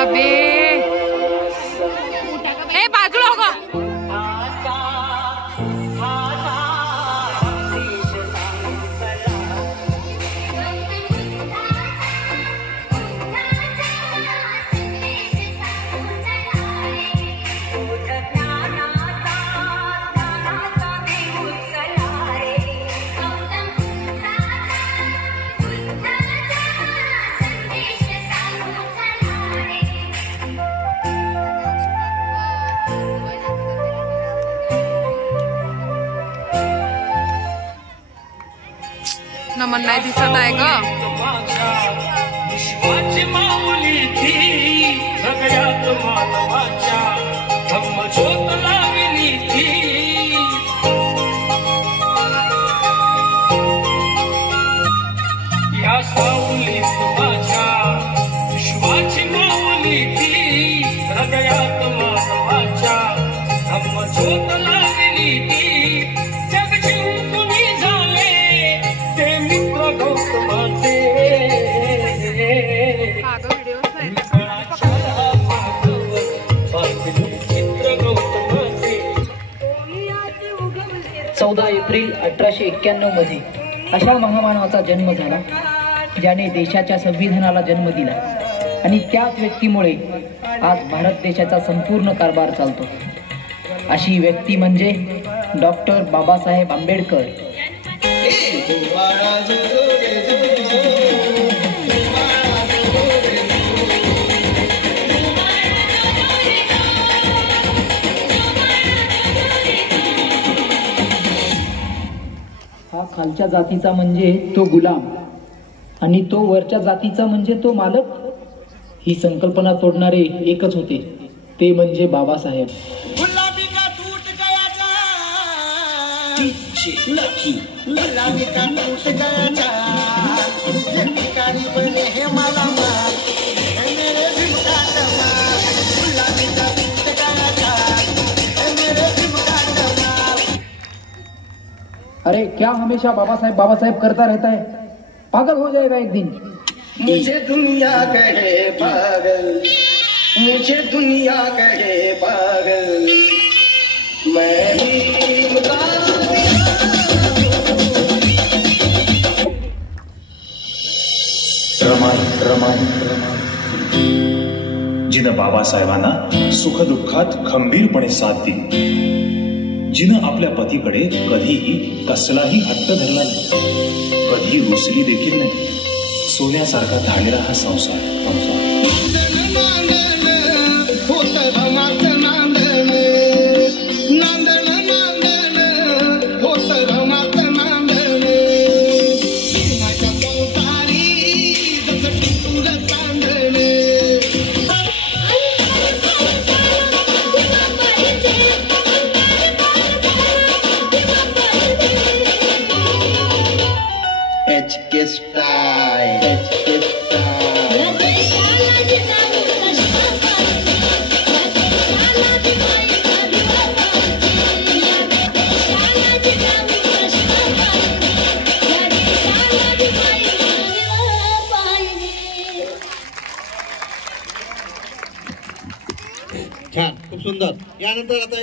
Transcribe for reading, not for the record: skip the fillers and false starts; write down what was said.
अबे ए बाजूला हो गं. नमन नाही दिसत आहे ग. विश्वाची माऊली ती हृदयात मानवाच्या धम्मज्योत लावली ती. या सावलीस माझ्या विश्वाची माऊली ती हृदयात मानवाच्या धम्मज्योत लावली ती. एप्रिल 1891 मध्ये अशा महामानवाचा जन्म झाला ज्याने देशाच्या संविधानाला जन्म दिला आणि त्याच व्यक्तीमुळे आज भारत देशाचा संपूर्ण कारभार चालतो. अशी व्यक्ती म्हणजे डॉक्टर बाबासाहेब आंबेडकर. हा खालच्या जातीचा म्हणजे तो गुलाम आणि तो वरच्या जातीचा म्हणजे तो मालक. ही संकल्पना तोडणारे एकच होते, ते म्हणजे बाबासाहेब. अरे क्या हमेशा बाबा साहेब करता रहता है, पागल हो जाएगा एक दिन. मुझे दुनिया कहे पागल, मुझे दुनिया कहे पागल, मैं ही जिनं बाबासाहेबांना सुखदुःखात खंबीरपणे साथ दिली, जिनं आपल्या पतीकडे कधीही कसलाही हट्ट धरला नाही, कधी रुसली देखील नाही. सोन्यासारखा धाडलेला हा संसार. छान, खूप सुंदर. यानंतर आता